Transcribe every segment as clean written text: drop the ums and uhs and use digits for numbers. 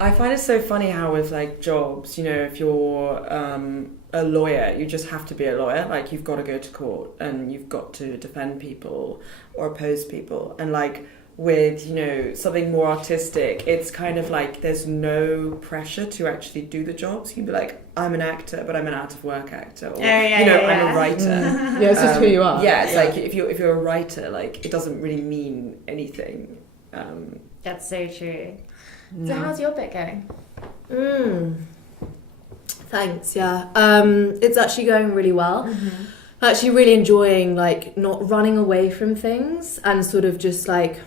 I find it so funny how with like jobs, you know, if you're a lawyer, you just have to be a lawyer. Like you've got to go to court and you've got to defend people or oppose people. And like with, you know, something more artistic, it's kind of like there's no pressure to actually do the jobs. You can be like, I'm an actor, but I'm an out of work actor. Or, I'm a writer. Yeah, it's just who you are. Yeah, it's like if you're a writer, like it doesn't really mean anything. That's so true. So how's your bit going? Thanks, yeah. It's actually going really well. Mm-hmm. I'm actually really enjoying like not running away from things and sort of just like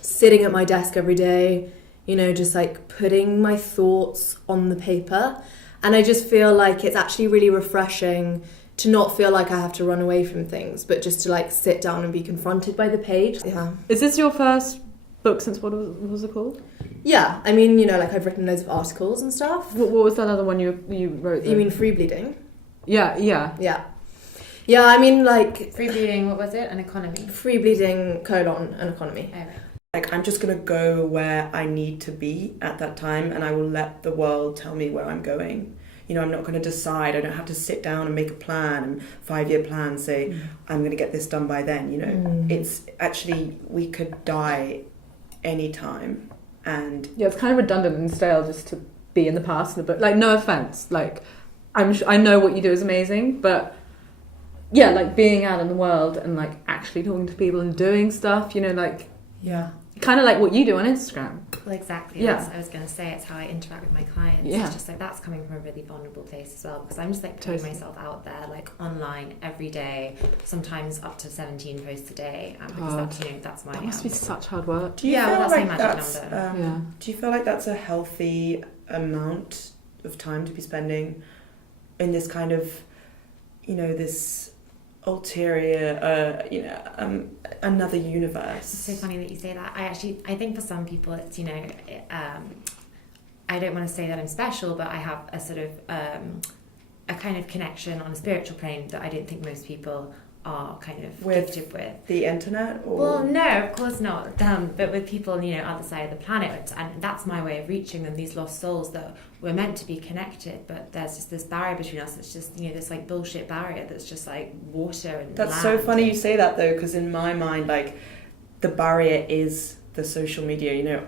sitting at my desk every day, you know, just like putting my thoughts on the paper. And I just feel like it's actually really refreshing to not feel like I have to run away from things, but just to like sit down and be confronted by the page. Yeah. Is this your first book since what was it called? Yeah, I mean, you know, like I've written loads of articles and stuff. What was that other one you wrote? You mean Free Bleeding? Yeah. Yeah, I mean like... Free Bleeding, what was it? An Economy? Free Bleeding, an Economy. Oh, right. Like I'm just going to go where I need to be at that time and I will let the world tell me where I'm going. You know, I'm not going to decide. I don't have to sit down and make a plan and 5-year plan, say, I'm going to get this done by then, you know. It's actually, we could die anytime. And yeah, it's kind of redundant and stale just to be in the past in the book. Like, no offense, like I know what you do is amazing, but yeah, like being out in the world and like actually talking to people and doing stuff, you know, like kind of like what you do on Instagram. Well, exactly. Yeah. That's what I was going to say. It's how I interact with my clients. Yeah. It's just like that's coming from a really vulnerable place as well, because I'm just like putting myself out there, like online every day, sometimes up to 17 posts a day, because that's, you know, that's my. That must be such hard work. do you feel well, that's like my magic number. Do you feel like that's a healthy amount of time to be spending in this kind of, you know, this ulterior, another universe? It's so funny that you say that. I think for some people it's, you know, I don't want to say that I'm special, but I have a sort of a kind of connection on a spiritual plane that I don't think most people are kind of gifted with. The internet? Or? Well, no, of course not. But with people, you know, other side of the planet, and that's my way of reaching them, these lost souls that we're meant to be connected, but there's just this barrier between us. It's just, you know, this like bullshit barrier that's just like water and That's land. so funny you say that though, because in my mind, like, the barrier is the social media, you know.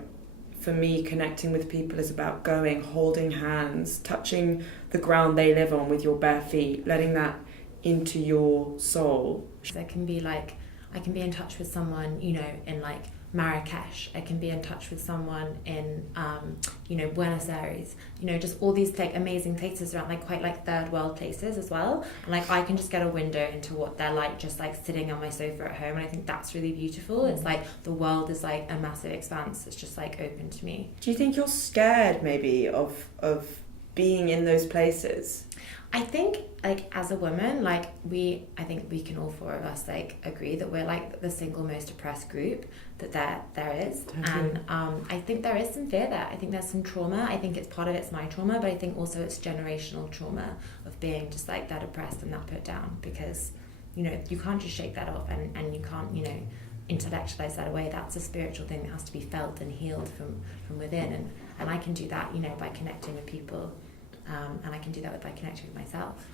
For me, connecting with people is about going, holding hands, touching the ground they live on with your bare feet, letting that into your soul. There can be like, I can be in touch with someone, you know, in like Marrakesh. I can be in touch with someone in, you know, Buenos Aires. You know, just all these like amazing places around, like quite like third world places as well. And like I can just get a window into what they're like, just like sitting on my sofa at home. And I think that's really beautiful. It's like the world is like a massive expanse. It's just like open to me. Do you think you're scared maybe of being in those places? I think, like, as a woman, like, I think we can all four of us, like, agree that we're, like, the single most oppressed group that there is. Totally. And I think there is some fear there. I think there's some trauma. I think it's part of it's my trauma, but I think also it's generational trauma of being just, like, that oppressed and that put down, because, you know, you can't just shake that off and you can't, you know, intellectualize that away. That's a spiritual thing that has to be felt and healed from within. And I can do that, you know, by connecting with people. And I can do that by connecting with myself.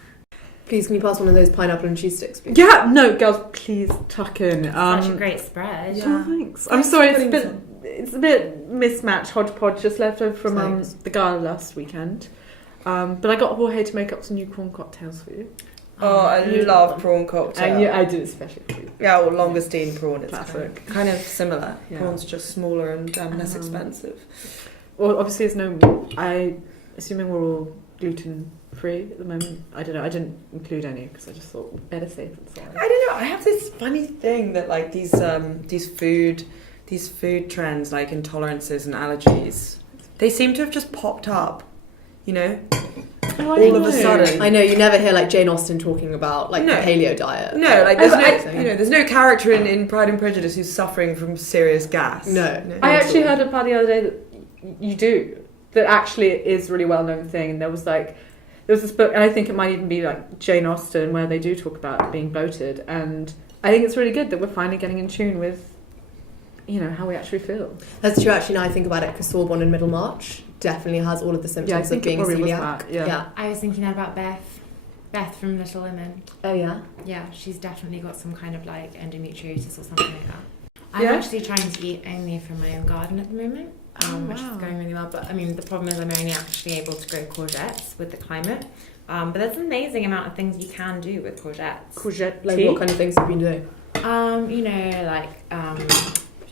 Please, can you pass one of those pineapple and cheese sticks, please? Yeah, no, girls, please tuck in. Such a great spread. Oh, thanks. I'm sorry, it's a bit mismatched, hodgepodge, just left over from the gala last weekend. But I got Jorge to make up some new prawn cocktails for you. Oh, I love prawn cocktail. And I did it especially for you. Yeah, or Longestine prawn. It's classic. Kind of similar. Yeah. Prawn's just smaller and less expensive. Well, obviously assuming we're all gluten free at the moment. I don't know. I didn't include any because I just thought better safe than sorry. I don't know. I have this funny thing that like these food trends like intolerances and allergies, they seem to have just popped up. You know, all of a sudden. I know you never hear like Jane Austen talking about like the paleo diet. No, like there's no character in Pride and Prejudice who's suffering from serious gas. No. I actually heard about the other day that you do. That actually is a really well-known thing. And there was this book, and I think it might even be like Jane Austen, where they do talk about being bloated. And I think it's really good that we're finally getting in tune with you know, how we actually feel. That's true. Actually, now I think about it, because Sorbonne in Middlemarch definitely has all of the symptoms Yeah, I of think it being probably was celiac. that, yeah. I was thinking that about Beth from Little Women. Oh yeah. Yeah, she's definitely got some kind of like endometriosis or something like that. I'm Yeah? actually trying to eat only from my own garden at the moment, which is going really well. But I mean, the problem is I'm only actually able to grow courgettes with the climate. But there's an amazing amount of things you can do with courgettes. Courgette Like tea? what kind of things have you been doing? You know, like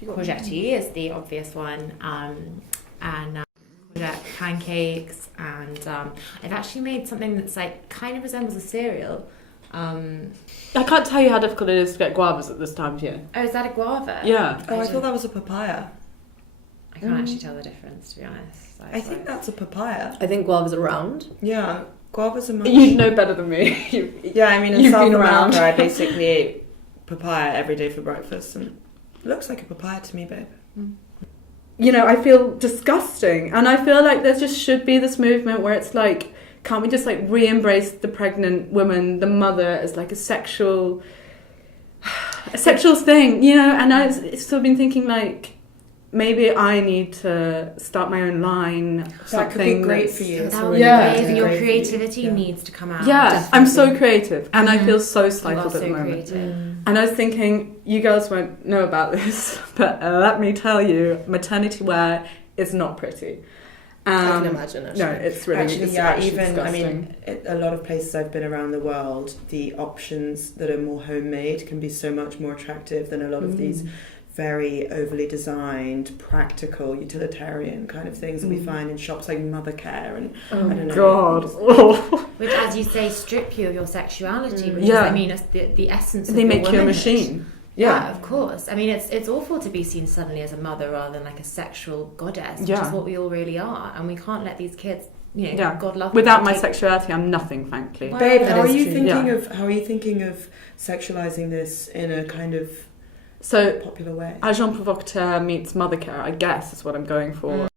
courgette tea is the obvious one, and courgette pancakes, and I've actually made something that's like kind of resembles a cereal. I can't tell you how difficult it is to get guavas at this time of year. Oh, is that a guava? Yeah. Oh, I thought that was a papaya. I can't actually tell the difference, to be honest. I think that's a papaya. I think guavas are round. Yeah, guavas are much... You know better than me. Yeah, I mean, in You've South been around. America, I basically ate papaya every day for breakfast, and it looks like a papaya to me, babe. You know, I feel disgusting, and I feel like there just should be this movement where it's like, can't we just like re-embrace the pregnant woman, the mother, as like a sexual thing, you know? And I've still been thinking like, maybe I need to start my own line. That could be great for you. That would Yeah. be amazing. Your Great for you. creativity Yeah. needs to come out. Yeah, I'm so creative, and I Mhm. feel so You are stifled so at the moment. creative. And I was thinking, you girls won't know about this, but let me tell you, maternity wear is not pretty. I can imagine. Actually. No, it's really Actually, it's yeah, actually even, disgusting. I mean, a lot of places I've been around the world, the options that are more homemade can be so much more attractive than a lot of these very overly designed, practical, utilitarian kind of things that we find in shops like Mothercare and I don't know. God. Which, as you say, strip you of your sexuality. Which Yeah. is, I mean, it's the essence of They your make you a womanhood. machine. Yeah, of course. I mean, it's awful to be seen suddenly as a mother rather than like a sexual goddess, which Yeah. is what we all really are. And we can't let these kids, you know, Yeah. God love them, Without my take- sexuality, I'm nothing, thankfully. Well, Babe, That how are is you true. thinking Yeah. of sexualizing this in a kind of So, popular way? Agent Provocateur meets Mothercare, I guess, is what I'm going for.